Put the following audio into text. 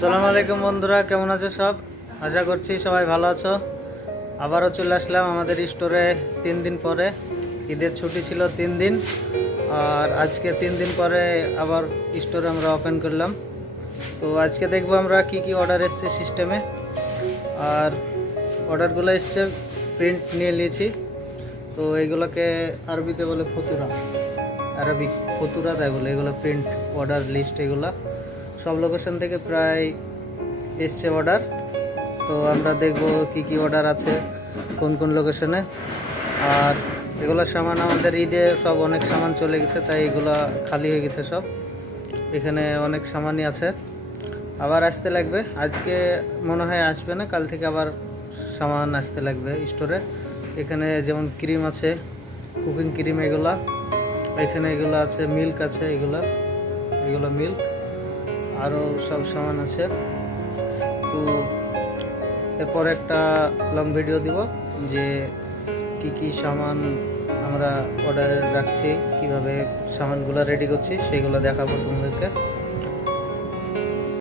আসসালামু আলাইকুম বন্ধুরা, কেমন আছো সব? আশা করছি সবাই ভালো আছো। আবারও চলে আসলাম আমাদের স্টোরে 3 দিন পরে। ঈদের ছুটি ছিল 3 দিন, আর আজকে 3 দিন পরে আবার স্টোরে আমরা ওপেন করলাম। তো আজকে দেখবো আমরা কি কি অর্ডার এসছে সিস্টেমে। আর অর্ডারগুলো এসছে, প্রিন্ট নিয়ে নিয়েছি। তো এইগুলোকে আরবিতে বলে ফতুরা, আরবিক ফতুরা তাই বলে। এগুলো প্রিন্ট অর্ডার লিস্ট, এগুলো সব লোকেশন থেকে প্রায় এসছে অর্ডার। তো আমরা দেখব কি কি অর্ডার আছে কোন কোন লোকেশনে। আর এগুলো সামান আমাদের ঈদে সব অনেক সামান চলে গেছে, তাই এগুলো খালি হয়ে গেছে সব। এখানে অনেক সামানই আছে, আবার আসতে লাগবে। আজকে মনে হয় আসবে না, কাল থেকে আবার সামান আসতে লাগবে স্টোরে। এখানে যেমন ক্রিম আছে, কুকিং ক্রিম, এগুলা এখানে এগুলো আছে, মিল্ক আছে, এগুলো মিল্ক, আরও সব সামান আছে। তো এরপর একটা লং ভিডিও দিব যে কি কি সামান আমরা অর্ডারে রাখছি, কিভাবে সামানগুলো রেডি করছি সেগুলো দেখাবো তোমাদেরকে।